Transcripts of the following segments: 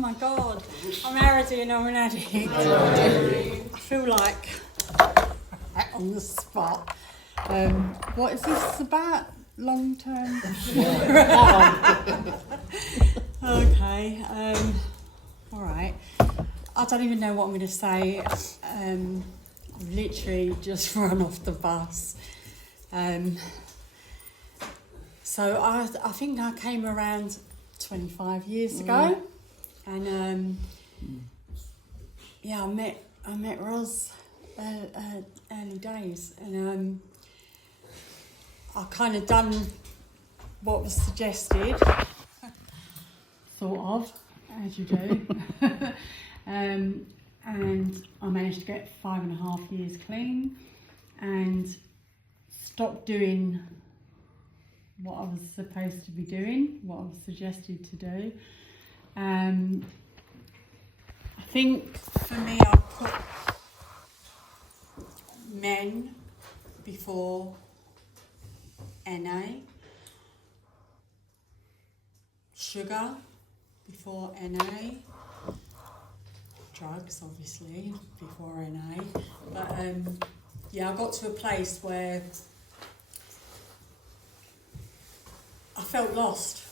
my God. I'm Aride and I'm an addict. I feel like on the spot. What is this about? Long term? Okay. All right. I don't even know what I'm going to say. I've literally just run off the bus. So I think I came around 25 years ago, and yeah, I met Roz early days, and I kind of done what was suggested, sort of, as you do, and I managed to get 5.5 years clean, and stopped doing what I was supposed to be doing, what I was suggested to do. I think for me, I put men before NA, sugar before NA, drugs obviously before NA, but yeah, I got to a place where I felt lost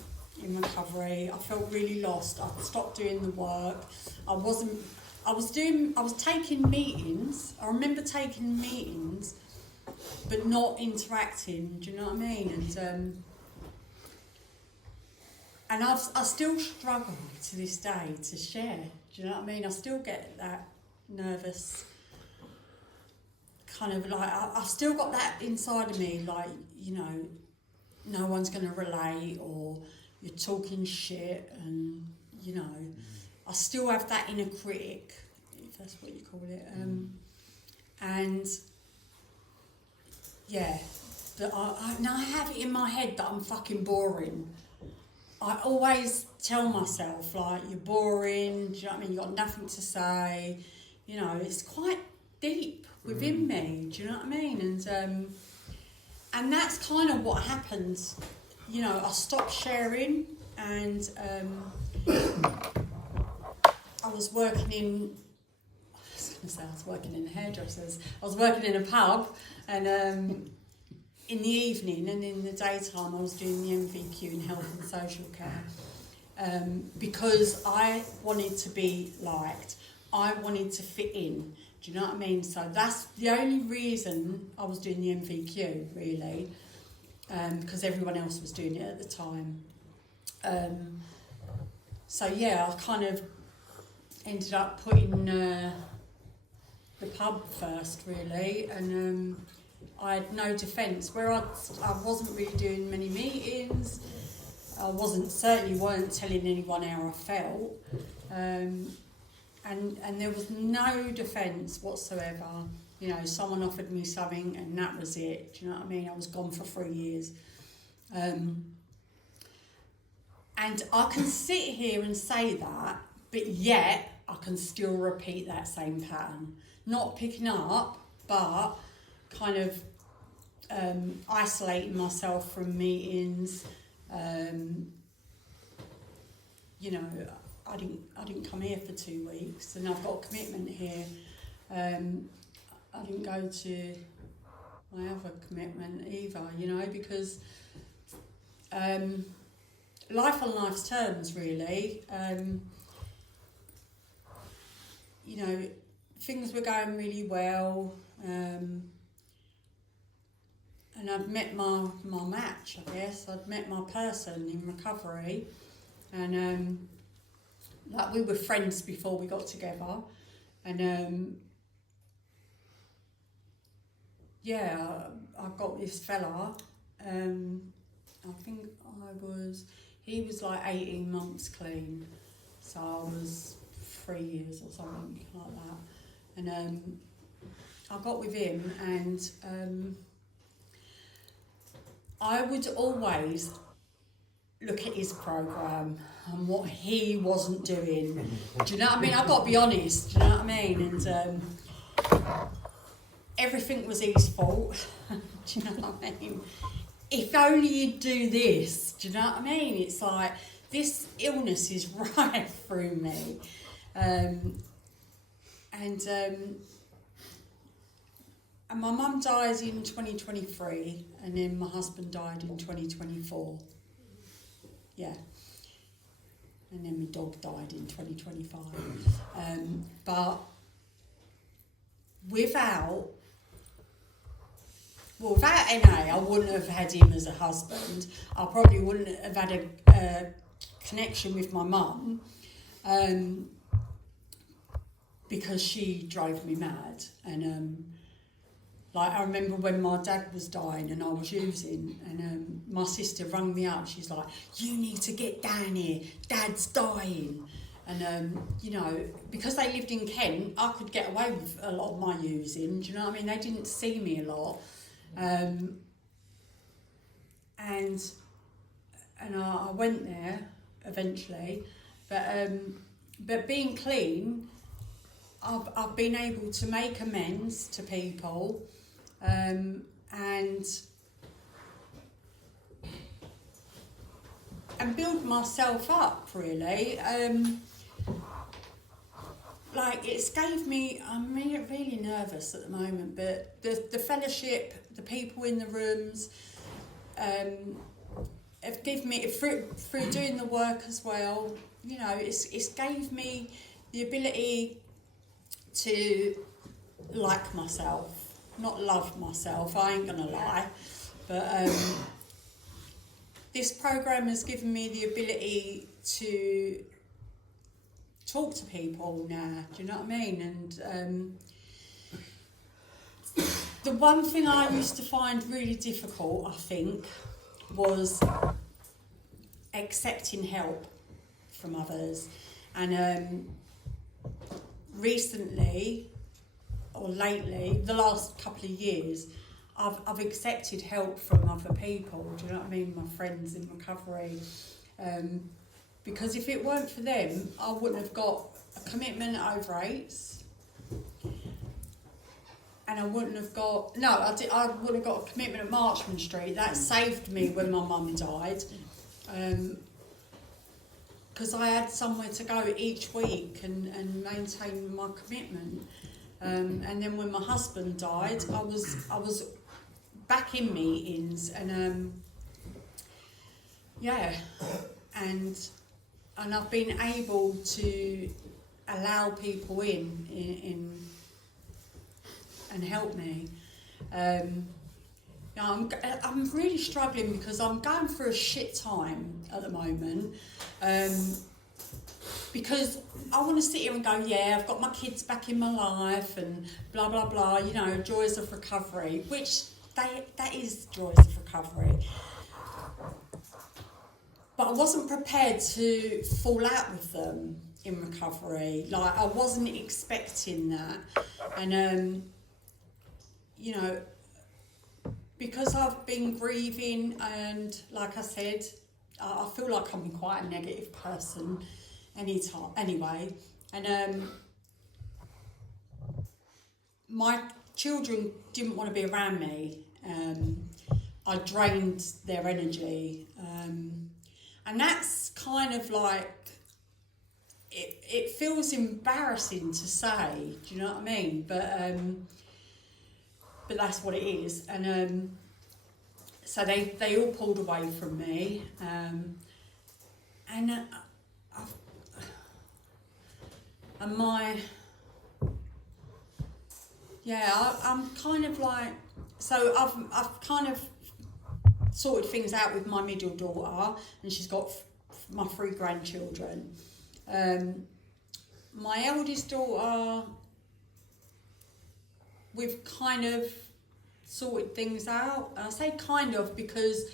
in recovery. I felt really lost. I stopped doing the work. I was taking meetings. I remember taking meetings, but not interacting. Do you know what I mean? And I still struggle to this day to share. Do you know what I mean? I still get that nervous kind of like, I've still got that inside of me, like, you know, no one's going to relate, or you're talking shit, and, you know, I still have that inner critic, if that's what you call it. And, yeah, but I have it in my head that I'm fucking boring. I always tell myself, like, you're boring, do you know what I mean? You've got nothing to say. You know, it's quite deep within me, do you know what I mean? And that's kind of what happened. You know, I stopped sharing, and I was working in, hairdressers. I was working in a pub, and in the evening and in the daytime I was doing the MVQ in health and social care, because I wanted to be liked. I wanted to fit in. Do you know what I mean? So that's the only reason I was doing the MVQ, really, because everyone else was doing it at the time. So yeah, I kind of ended up putting the pub first, really, and I had no defence. Where I wasn't really doing many meetings, I certainly weren't telling anyone how I felt. And there was no defence whatsoever. You know, someone offered me something and that was it. Do you know what I mean? I was gone for 3 years. And I can sit here and say that, but yet I can still repeat that same pattern. Not picking up, but kind of isolating myself from meetings. You know, I didn't come here for 2 weeks, and I've got a commitment here. I didn't go to my other commitment either, you know, because life on life's terms, really. You know, things were going really well, and I'd met my match, I guess. I'd met my person in recovery, and like, we were friends before we got together, and yeah, I got this fella. I think he was like 18 months clean, so I was 3 years or something like that, and I got with him, and I would always look at his programme and what he wasn't doing. Do you know what I mean? I've got to be honest, do you know what I mean? And everything was his fault. Do you know what I mean? If only you'd do this, do you know what I mean? It's like, this illness is right through me. And my mum died in 2023, and then my husband died in 2024. Yeah. And then my dog died in 2025. But without NA, I wouldn't have had him as a husband. I probably wouldn't have had a connection with my mum, because she drove me mad. And like, I remember when my dad was dying and I was using, and my sister rang me up. She's like, "You need to get down here, Dad's dying." And you know, because they lived in Kent, I could get away with a lot of my using. Do you know what I mean? They didn't see me a lot. And I went there eventually, but being clean, I've been able to make amends to people, and build myself up, really. Like, it's gave me, I'm really nervous at the moment, but the fellowship, the people in the rooms, have given me, through doing the work as well, you know, it's gave me the ability to like myself, not love myself, I ain't gonna lie, but this program has given me the ability to talk to people now, do you know what I mean? And the one thing I used to find really difficult, I think, was accepting help from others. And recently, or lately, the last couple of years, I've accepted help from other people, do you know what I mean? My friends in recovery. Because if it weren't for them, I wouldn't have got a commitment at over 8s. And I wouldn't have got, I would have got a commitment at Marchman Street. That saved me when my mum died. Because I had somewhere to go each week and maintain my commitment. And then when my husband died, I was back in meetings, and and I've been able to allow people in and help me. I'm really struggling because I'm going through a shit time at the moment. Because I want to sit here and go, yeah, I've got my kids back in my life and blah, blah, blah, you know, joys of recovery, which that is joys of recovery. But I wasn't prepared to fall out with them in recovery. Like, I wasn't expecting that. And, you know, because I've been grieving and, like I said, I feel like I'm quite a negative person anyway. And my children didn't want to be around me. I drained their energy. And that's kind of like, it feels embarrassing to say, do you know what I mean? But that's what it is. And so they all pulled away from me. And I'm kind of like, so I've kind of sorted things out with my middle daughter, and she's got my 3 grandchildren. My eldest daughter, we've kind of sorted things out. And I say kind of because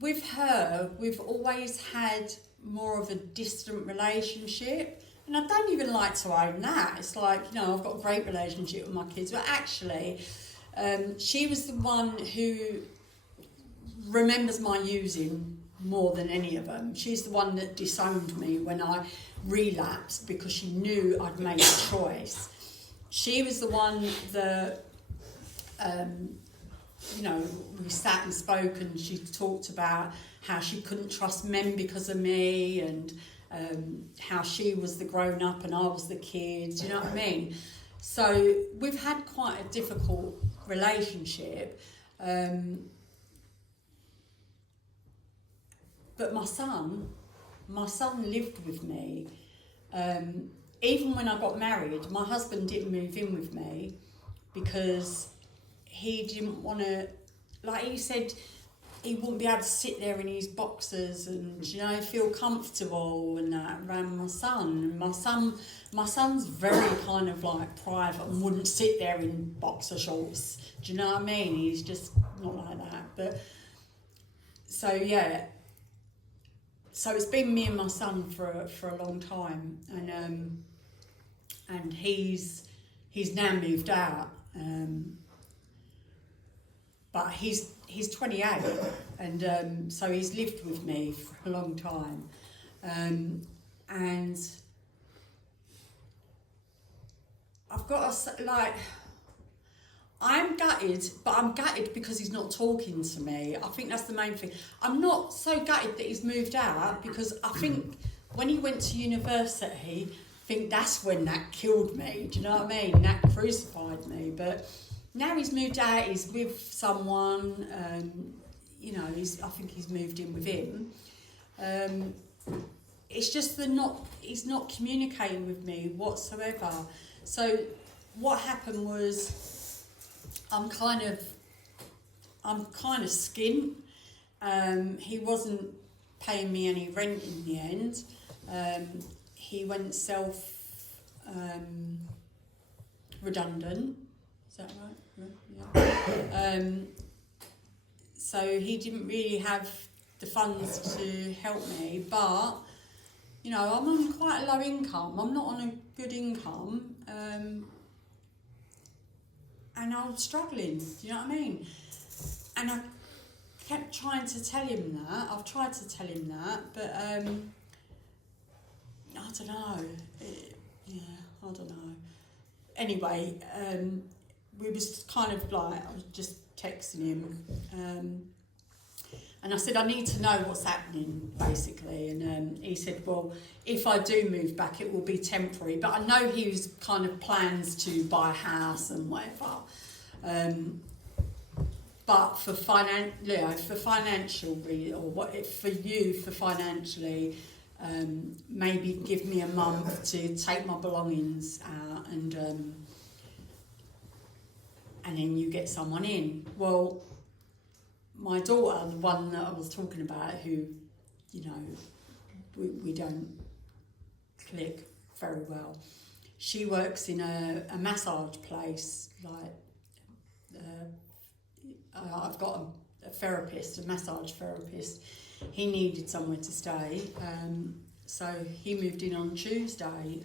with her, we've always had more of a distant relationship. And I don't even like to own that. It's like, you know, I've got a great relationship with my kids, but actually, she was the one who remembers my using more than any of them. She's the one that disowned me when I relapsed because she knew I'd made a choice. She was the one that, you know, we sat and spoke, and she talked about how she couldn't trust men because of me, and how she was the grown up and I was the kid. Do you know what I mean? So we've had quite a difficult relationship. But my son lived with me. Even when I got married, my husband didn't move in with me because he didn't want to, like he said, he wouldn't be able to sit there in his boxers and, you know, feel comfortable and that around my son. And my son's very kind of like private and wouldn't sit there in boxer shorts. Do you know what I mean? He's just not like that. But so yeah. So it's been me and my son for a long time, and he's now moved out, but he's 28, and so he's lived with me for a long time, and I've got to, like, I'm gutted, but I'm gutted because he's not talking to me. I think that's the main thing. I'm not so gutted that he's moved out, because I think when he went to university, I think that's when that killed me. Do you know what I mean? That crucified me. But now he's moved out, he's with someone, you know, I think he's moved in with him. It's just he's not communicating with me whatsoever. So what happened was, I'm kind of skint. He wasn't paying me any rent in the end. He went redundant. Is that right? Yeah. So he didn't really have the funds to help me, but you know, I'm on quite a low income. I'm not on a good income. And I was struggling, do you know what I mean? And I kept trying to tell him that. I've tried to tell him that, but I don't know. I don't know. Anyway, we was kind of like, I was just texting him, and I said, I need to know what's happening, basically. And he said, well, if I do move back, it will be temporary. But I know he was kind of plans to buy a house and whatever. But for financial, for financially, maybe give me a month to take my belongings out, and then you get someone in. Well, my daughter, the one that I was talking about, who, you know, we don't click very well, she works in a massage place. Like, I've got a therapist, a massage therapist. He needed somewhere to stay, so he moved in on Tuesday,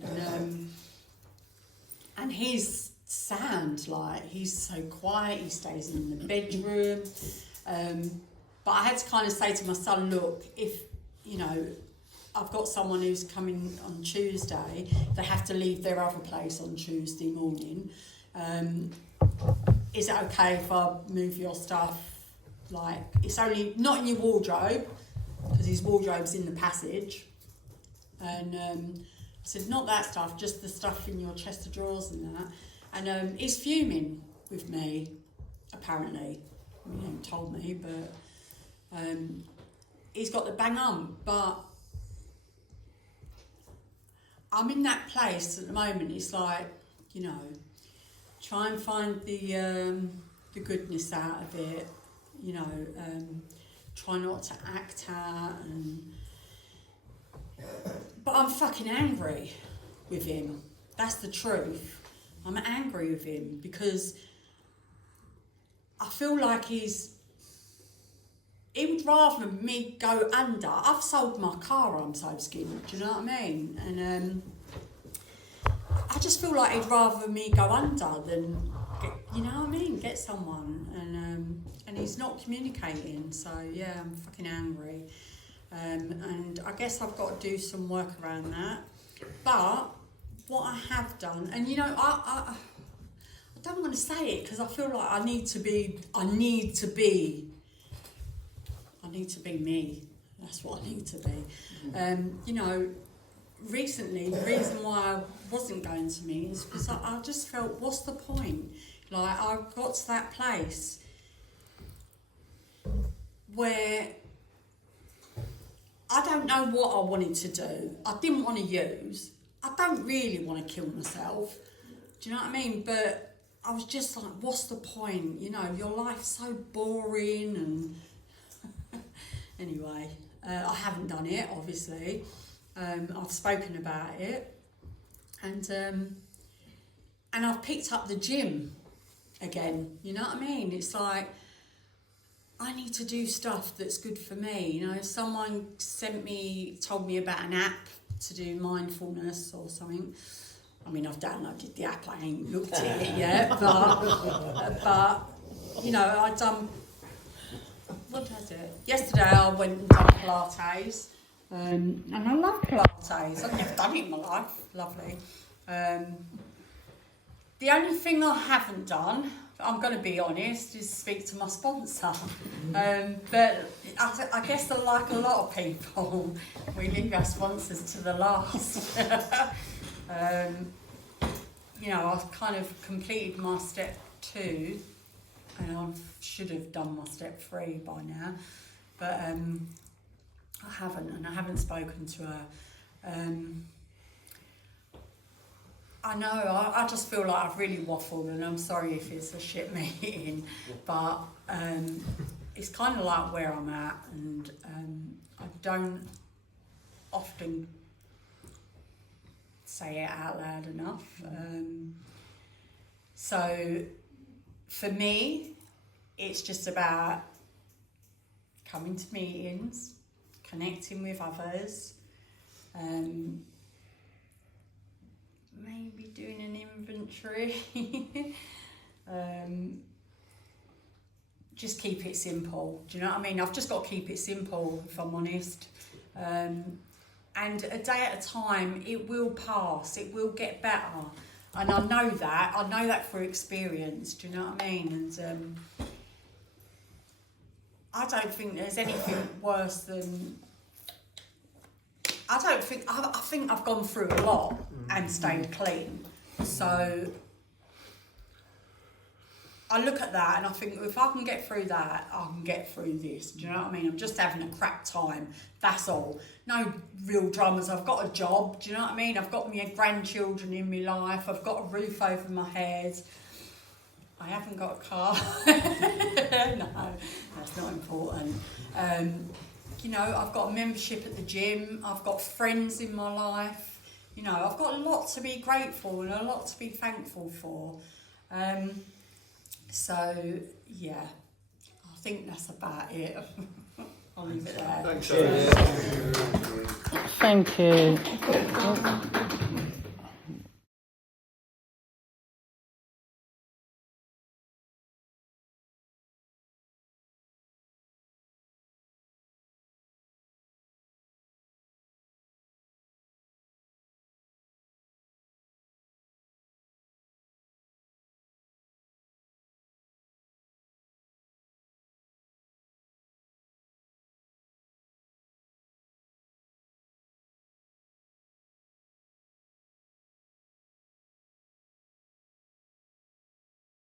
and he's sound, like, he's so quiet. He stays in the bedroom. But I had to kind of say to my son, look, if, you know, I've got someone who's coming on Tuesday, they have to leave their other place on Tuesday morning. Is it okay if I move your stuff? Like, it's only not in your wardrobe, because his wardrobe's in the passage. And I said, not that stuff, just the stuff in your chest of drawers and that. And he's fuming with me, apparently. He hasn't told me, but he's got the bang on. But I'm in that place at the moment. It's like, you know, try and find the goodness out of it. You know, try not to act out, but I'm fucking angry with him. That's the truth. I'm angry with him because I feel like he would rather me go under. I've sold my car, I'm so skinned, do you know what I mean? And I just feel like he'd rather me go under than, you know what I mean, get someone. And he's not communicating, so yeah, I'm fucking angry. And I guess I've got to do some work around that. But what I have done, and you know, I don't want to say it because I feel like I need to be need to be me. That's what I need to be. You know, recently, the reason why I wasn't going to meetings is because I just felt, what's the point? Like, I got to that place where I don't know what I wanted to do. I didn't want to use. I don't really want to kill myself. Do you know what I mean? But I was just like, what's the point? You know, your life's so boring and... Anyway, I haven't done it, obviously. I've spoken about it. And I've picked up the gym again. You know what I mean? It's like, I need to do stuff that's good for me. You know, someone told me about an app to do mindfulness or something. I mean, I've downloaded the app, I ain't looked at it yet, but you know, I've done, what did I do? Yesterday I went and done Pilates, and I love Pilates. I've never done it in my life, lovely. The only thing I haven't done, I'm going to be honest, is speak to my sponsor. But I guess like a lot of people, we leave our sponsors to the last. You know, I've kind of completed my step 2, and I should have done my step 3 by now, but I haven't, and I haven't spoken to her. I know, I just feel like I've really waffled, and I'm sorry if it's a shit meeting, but it's kind of like where I'm at, and I don't often say it out loud enough. So for me, it's just about coming to meetings, connecting with others, maybe doing an inventory. Just keep it simple. Do you know what I mean? I've just got to keep it simple, if I'm honest. And a day at a time, it will pass, it will get better. And I know that through experience, do you know what I mean? And I don't think there's anything worse than, I think I've gone through a lot and stayed clean. So I look at that and I think, if I can get through that, I can get through this. Do you know what I mean? I'm just having a crap time. That's all. No real dramas. I've got a job. Do you know what I mean? I've got my grandchildren in my life. I've got a roof over my head. I haven't got a car. No, that's not important. You know, I've got a membership at the gym. I've got friends in my life. You know, I've got a lot to be grateful and a lot to be thankful for. So, yeah, I think that's about it. I'll leave it there. Thanks, Thank you.